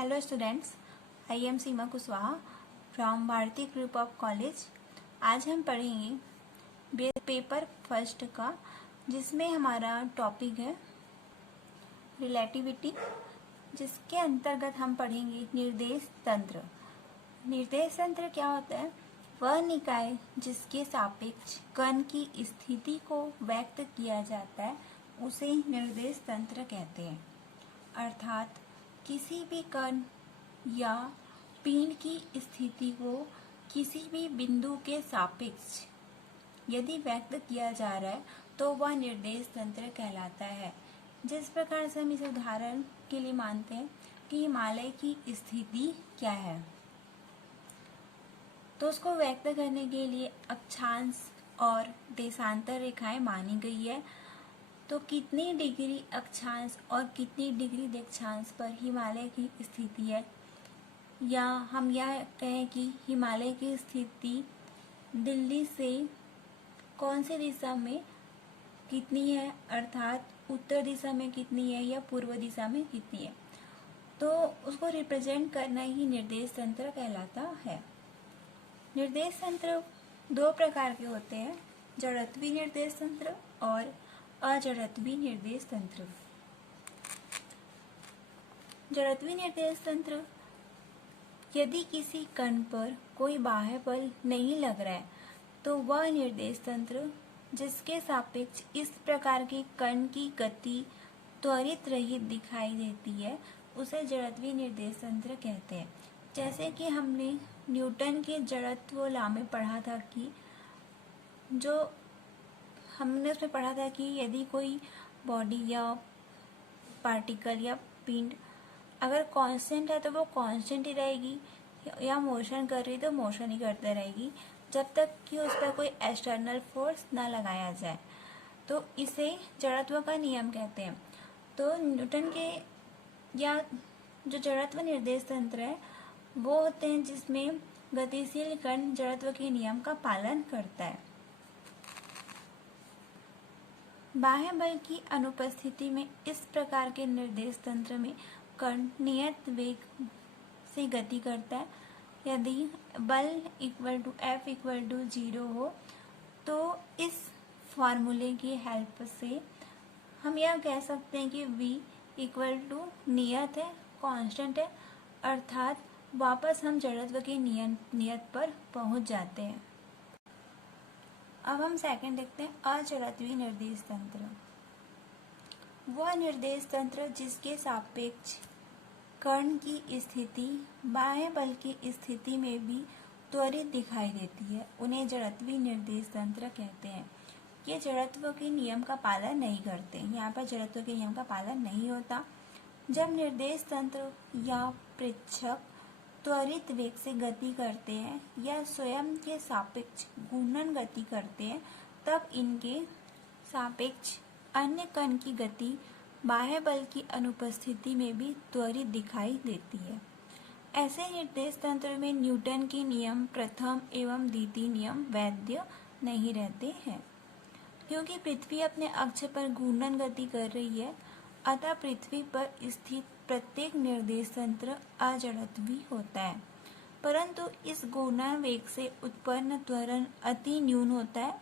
Hello students, I am Seema Kushwaha from Bharati group of college. आज हम पढ़ेंगे पेपर फर्स्ट का, जिसमें हमारा टॉपिक है रिलेटिविटी, जिसके अंतर्गत हम पढ़ेंगे निर्देश तंत्र। निर्देश तंत्र क्या होता है? वह निकाय जिसके सापेक्ष कण की स्थिति को व्यक्त किया जाता है उसे निर्देश तंत्र कहते हैं। अर्थात किसी भी कण या पिंड की स्थिति को किसी भी बिंदु के सापेक्ष यदि व्यक्त किया जा रहा है तो वह निर्देश तंत्र कहलाता है। जिस प्रकार से हम इसे उदाहरण के लिए मानते हैं कि हिमालय की स्थिति क्या है, तो उसको व्यक्त करने के लिए अक्षांश और देशांतर रेखाएं मानी गई है। तो कितनी डिग्री अक्षांश और कितनी डिग्री देशांश पर हिमालय की स्थिति है, या हम यह कहें कि हिमालय की स्थिति दिल्ली से कौन सी दिशा में कितनी है, अर्थात उत्तर दिशा में कितनी है या पूर्व दिशा में कितनी है, तो उसको रिप्रेजेंट करना ही निर्देश तंत्र कहलाता है। निर्देश तंत्र दो प्रकार के होते हैं, जड़त्वीय निर्देश तंत्र और अजड़त्वीय निर्देश तंत्र। जड़त्वीय निर्देश तंत्र, यदि किसी कण पर कोई बाह्य बल नहीं लग रहा है तो वह निर्देश तंत्र जिसके सापेक्ष इस प्रकार के कण की गति त्वरित रहित दिखाई देती है उसे जड़त्वीय निर्देश तंत्र कहते हैं। जैसे कि हमने न्यूटन के जड़त्व लॉ में पढ़ा था कि हमने उसमें पढ़ा था कि यदि कोई बॉडी या पार्टिकल या पिंड अगर कांस्टेंट है तो वो कांस्टेंट ही रहेगी, या मोशन कर रही तो मोशन ही करते रहेगी जब तक कि उस पर कोई एक्सटर्नल फोर्स ना लगाया जाए। तो इसे जड़त्व का नियम कहते हैं। तो न्यूटन के या जो जड़त्व निर्देश तंत्र है वो होते हैं जिसमें गतिशील कण जड़त्व के नियम का पालन करता है। बाह्य बल की अनुपस्थिति में इस प्रकार के निर्देश तंत्र में कण नियत वेग से गति करता है। यदि बल F=0 हो तो इस फॉर्मूले की हेल्प से हम यह कह सकते हैं कि V नियत है, कांस्टेंट है, अर्थात वापस हम जड़त्व के नियत पर पहुंच जाते हैं। अब हम सेकंड देखते हैं अजड़त्वीय निर्देश तंत्र। वह निर्देश तंत्र जिसके सापेक्ष कण की स्थिति बाह्य बल की स्थिति में भी त्वरित दिखाई देती है उन्हें जड़त्वीय निर्देश तंत्र कहते हैं। ये जड़त्व के नियम का पालन नहीं करते। यहाँ पर जड़त्व के नियम का पालन नहीं होता। जब निर्देश तंत्र या प्रेक्षक त्वरित वेग से गति करते हैं या स्वयं के सापेक्ष घूर्णन गति करते हैं तब इनके सापेक्ष अन्य कण की गति बाह्य बल की अनुपस्थिति में भी त्वरित दिखाई देती है। ऐसे निर्देश तंत्र में न्यूटन के नियम प्रथम एवं द्वितीय नियम वैध नहीं रहते हैं। क्योंकि पृथ्वी अपने अक्ष पर घूर्णन गति कर रही है, अतः पृथ्वी पर स्थित प्रत्येक निर्देश तंत्र अजड़त्वीय होता है। परंतु इस घूर्णन वेग से उत्पन्न त्वरण अति न्यून होता है,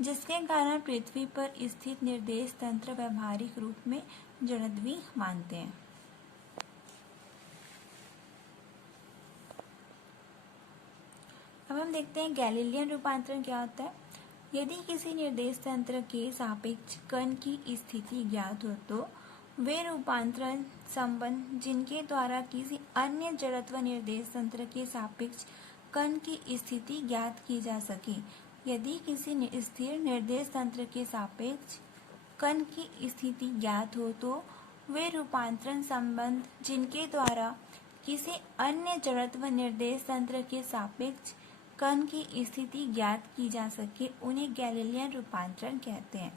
जिसके कारण पृथ्वी पर स्थित निर्देश तंत्र व्यावहारिक रूप में जड़त्वीय मानते हैं। अब हम देखते हैं गैलीलियन रूपांतरण क्या होता है। यदि किसी निर्देश तंत्र के सापेक्ष कण की स्थिति ज्ञात हो तो वे रूपांतरण संबंध जिनके द्वारा किसी अन्य जड़त्व निर्देश तंत्र के सापेक्ष कण की स्थिति ज्ञात की जा सके। यदि किसी स्थिर निर्देश तंत्र के सापेक्ष कण की स्थिति ज्ञात हो तो वे रूपांतरण संबंध जिनके द्वारा किसी अन्य जड़त्व निर्देश तंत्र के सापेक्ष कण की स्थिति ज्ञात की जा सके उन्हें गैलीलियन रूपांतरण कहते हैं।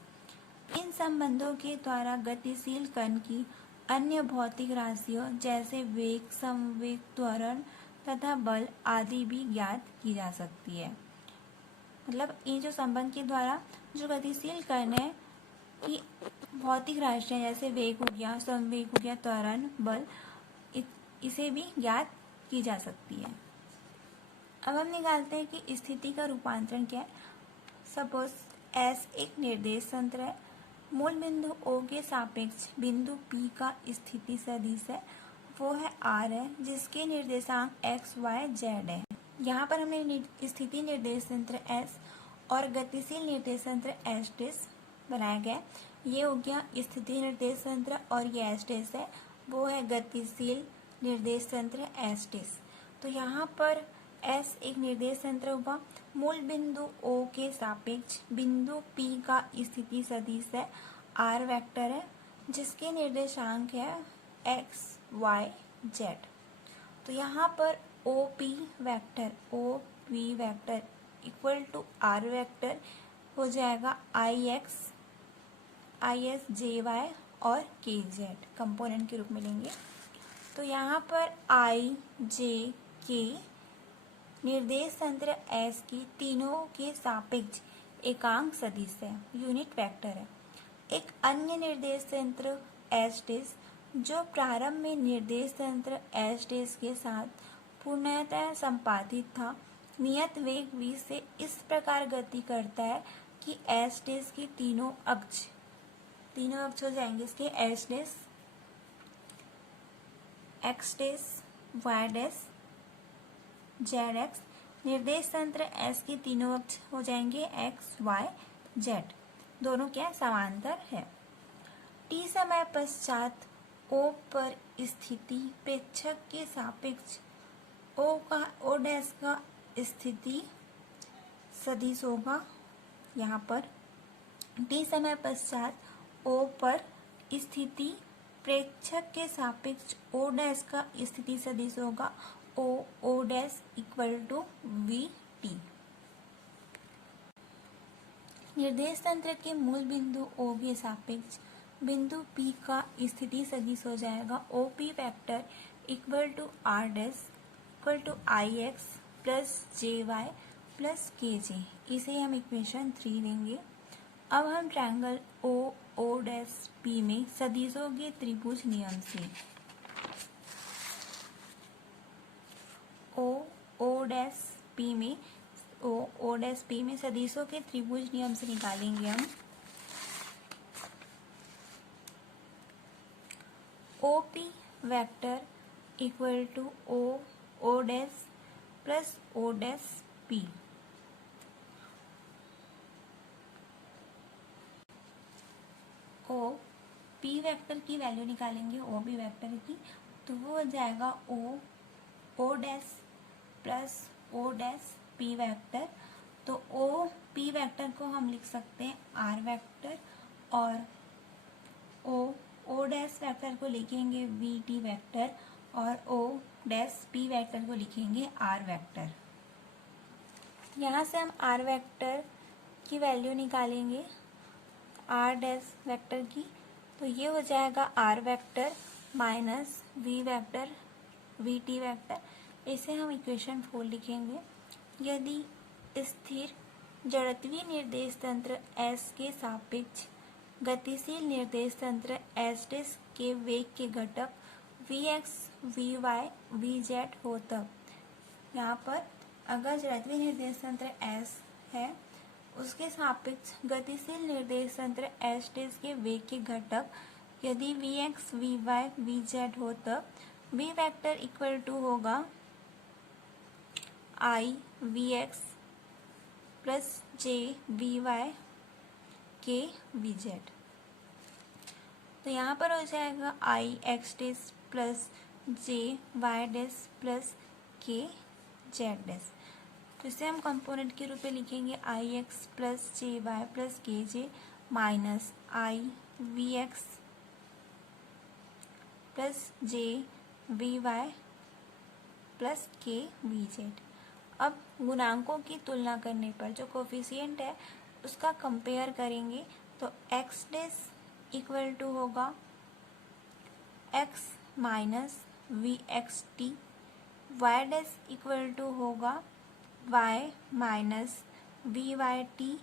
इन संबंधों के द्वारा गतिशील कण की अन्य भौतिक राशियों जैसे वेग, संवेग, त्वरण तथा बल आदि भी ज्ञात की जा सकती है। मतलब इन जो संबंध के द्वारा जो गतिशील कण है कि भौतिक राशियां जैसे वेग हो गया, संवेग हो गया, त्वरण, बल इसे भी ज्ञात की जा सकती है। अब हम निकालते हैं कि स्थिति का रूपांतरण क्या है। सपोज S एक निर्देश तंत्र है, मूल बिंदु O के सापेक्ष बिंदु P का स्थिति सदिश है, वो है R है, जिसके निर्देशांक x, y, z है। यहाँ पर हमने स्थिति निर्देश तंत्र S और गतिशील निर्देश तंत्र S' बनाया गया। ये हो गया स्थिति निर्देश तंत्र और ये S' है, वो है गतिशील निर्देश तंत्र S'। तो यहाँ पर S एक निर्देश तंत्र होगा, मूल बिंदु O के सापेक्ष बिंदु P का स्थिति सदिश है, R वेक्टर है, जिसके निर्देशांक है x, y, z। तो यहाँ पर OP vector equal to R vector हो जाएगा IX, ISJY और KZ कंपोनेंट के रूप में लेंगे। तो यहाँ पर IJK निर्देश तंत्र S की तीनों के सापेक्ष एकांक सदिश है, यूनिट वेक्टर है। एक अन्य निर्देश तंत्र S' जो प्रारंभ में निर्देश तंत्र S' के साथ पूर्णतः संपादित था, नियत वेग v से इस प्रकार गति करता है कि S' की तीनों अक्ष हो जाएंगे इसके S', x', y', zx। निर्देश तंत्र S की तीनों अक्ष हो जाएंगे x, y, z, दोनों क्या समांतर है। t समय पश्चात O पर स्थिति प्रेक्षक के सापेक्ष O का स्थिति सदिश होगा। यहाँ पर t समय पश्चात O पर स्थिति प्रेक्षक के सापेक्ष O' का स्थिति सदिश होगा, O' इक्वल टू VT। निर्देश तंत्र के मूल बिंदु O के सापेक्ष बिंदु P का स्थिति सदिश हो जाएगा OP vector equal to R' equal to IX plus JY plus KJ। इसे हम इक्वेशन 3 लेंगे। अब हम ट्रायंगल OO'P में सदिशों के त्रिभुज नियम से OO'P में सदिशों के त्रिभुज नियम से निकालेंगे हम। OP vector equal to O' plus O'P। P vector की वैल्यू निकालेंगे OP वेक्टर की, तो वो हो जाएगा O' प्लस O'P वेक्टर। तो OP वेक्टर को हम लिख सकते हैं R वेक्टर और O' वेक्टर को लिखेंगे VT वेक्टर और O'P वेक्टर को लिखेंगे R वेक्टर। यहाँ से हम R वेक्टर की वैल्यू निकालेंगे R' वेक्टर की, तो ये हो जाएगा R vector minus V vector VT vector. इसे हम इक्वेशन 4 लिखेंगे। यदि स्थिर जड़त्वीय निर्देश तंत्र S के सापेक्ष गतिशील निर्देश तंत्र S' के वेग के घटक Vx, Vy, Vz हो, तब यहाँ पर अगर जड़त्वीय निर्देश तंत्र S है, उसके सापेक्ष गतिशील निर्देश तंत्र S' के वेग के घटक यदि Vx, Vy, Vz हो, तब V वेक्टर इक्वल टू होगा I Vx plus J Vy K Vz। तो यहाँ पर हो जाएगा I x' plus J y' plus K z'। तो इसे हम कंपोनेंट के रूप में लिखेंगे IX plus JY plus KJ minus I VX plus JVY plus K VZ। अब गुणांकों की तुलना करने पर जो कोफिशिएंट है उसका कंपेयर करेंगे, तो x' इक्वल टू होगा x minus VXT, y' equal to होगा y माइनस VYT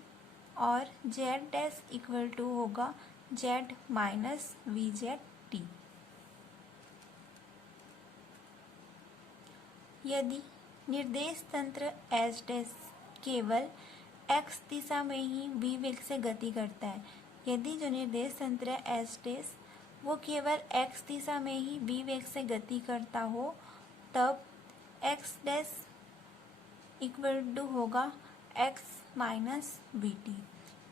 और z' इक्वल टू होगा z माइनस VZT। यदि निर्देश तंत्र एच डैश केवल x दिशा में ही v वेग से गति करता है, यदि जो निर्देश तंत्र है एच डैश वो केवल x दिशा में ही v वेग से गति करता हो, तब x डैश इक्वल टू होगा x माइनस वी टी।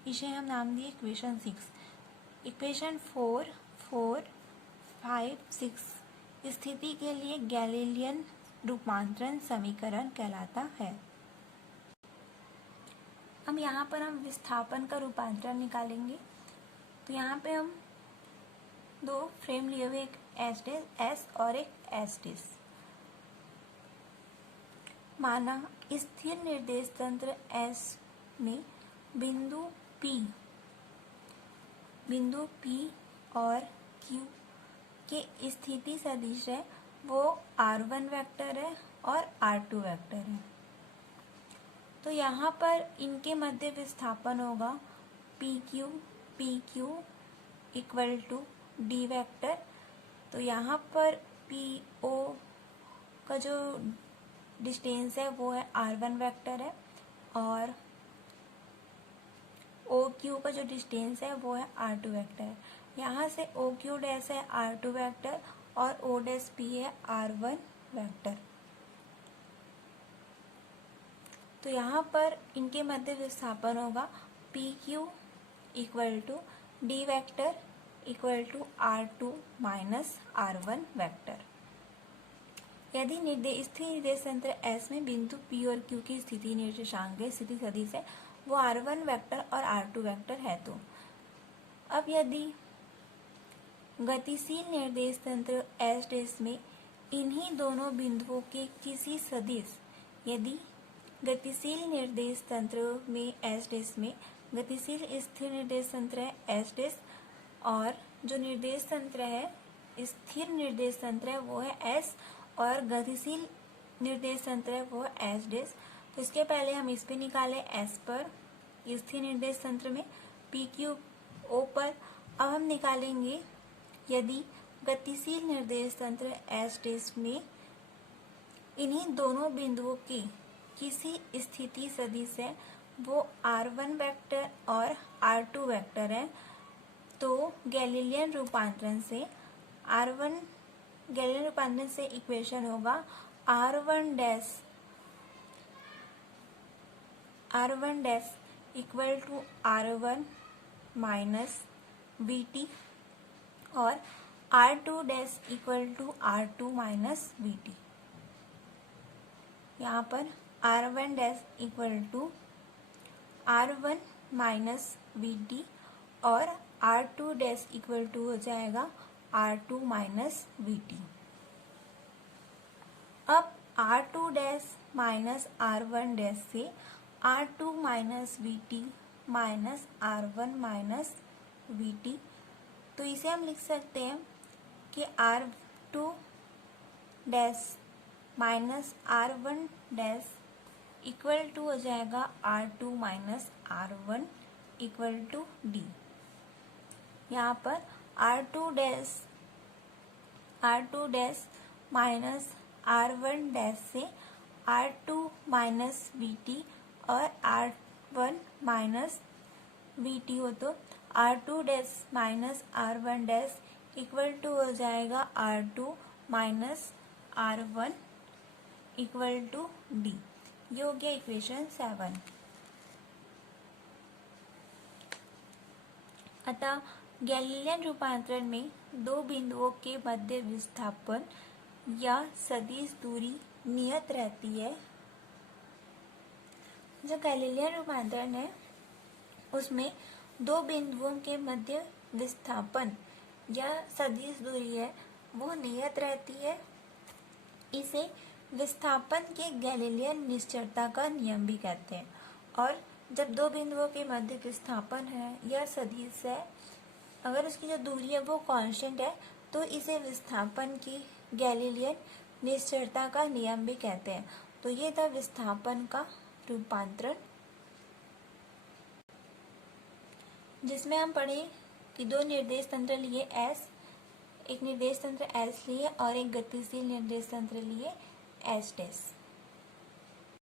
इसे हम नाम दिए इक्वेशन 6। इक्वेशन 4, 5, 6 स्थिति के लिए गैलीलियन रूपांतरण समीकरण कहलाता है। अब यहाँ पर हम विस्थापन का रूपांतरण निकालेंगे। तो यहाँ पे हम दो फ्रेम लिए हुए, एक एच डैश एस और एक एच डैश। माना स्थिर निर्देश तंत्र एस में बिंदु P और Q के स्थिति सदिश है, वो r1 वेक्टर है और r2 वेक्टर है। तो यहाँ पर इनके मध्य विस्थापन होगा PQ equal to D vector. तो यहाँ पर PO का जो डिस्टेंस है वो है r1 वेक्टर है और OQ का जो डिस्टेंस है वो है r2 वेक्टर है। यहाँ से OQ डैश है r2 वेक्टर और O डैश P है r1 वेक्टर। तो यहाँ पर इनके मध्य विस्थापन होगा PQ equal to D vector equal to r2 minus r1 vector. यदि स्थिर निर्देश तंत्र S में बिंदु P और Q की स्थिति निर्देशांक स्थिति सदिश है, वो r1 वेक्टर और r2 वेक्टर है। तो अब यदि गतिशील निर्देश तंत्र एच डैश में इन्हीं दोनों बिंदुओं के किसी सदिश, यदि गतिशील निर्देश तंत्र में एच डैश में गतिशील स्थिर निर्देश तंत्र है एच डैश और जो निर्देश तंत्र है स्थिर निर्देश तंत्र है वो है एस और गतिशील निर्देश तंत्र है वो है एच डैश। तो इसके पहले हम इस पे निकाले एस पर स्थिर निर्देश तंत्र में, पी क्यू ओ पर। अब हम निकालेंगे यदि गतिशील निर्देश तंत्र एच डैश में इन्हीं दोनों बिंदुओं की किसी स्थिति सदिश है, वो r1 वेक्टर और r2 वेक्टर है। तो गैलीलियन रूपांतरण से इक्वेशन होगा r1 dash equal to r1 minus bt और r2 dash equal to r2 minus bt। यहाँ पर r1 dash equal to r1 minus bt और r2 डैश इक्वल टू हो जाएगा r2 माइनस bt। अब r2 dash minus r1 dash से r2 minus bt minus r1 minus bt, तो इसे हम लिख सकते हैं कि r2 dash minus r1 dash equal to हो जाएगा r2 minus r1 equal to d। यहाँ पर r2 dash minus r1 dash से r2 माइनस bt और r1 माइनस bt हो, तो r2 dash minus r1 dash equal to हो जाएगा r2 minus r1 equal to d। ये हो गया इक्वेशन 7। अतः गैलीलियन रूपांतरण में दो बिंदुओं के मध्य विस्थापन या सदिश दूरी नियत रहती है। जो गैलीलियन रूपांतरण है उसमें दो बिंदुओं के मध्य विस्थापन या सदिश दूरी है वो नियत रहती है। इसे विस्थापन के गैलीलियन निश्चरता का नियम भी कहते हैं। और जब दो बिंदुओं के मध्य विस्थापन है या सदिश है, अगर उसकी जो दूरी है वो कांस्टेंट है, तो इसे विस्थापन की गैलीलियन निश्चरता का नियम भी कहते हैं। तो ये था विस्थापन का रूपांतरण, जिसमें हम पढ़े कि दो निर्देश तंत्र लिए एस, एक निर्देश तंत्र एस लिए और एक गतिशील निर्देश तंत्र लिए एच डैश।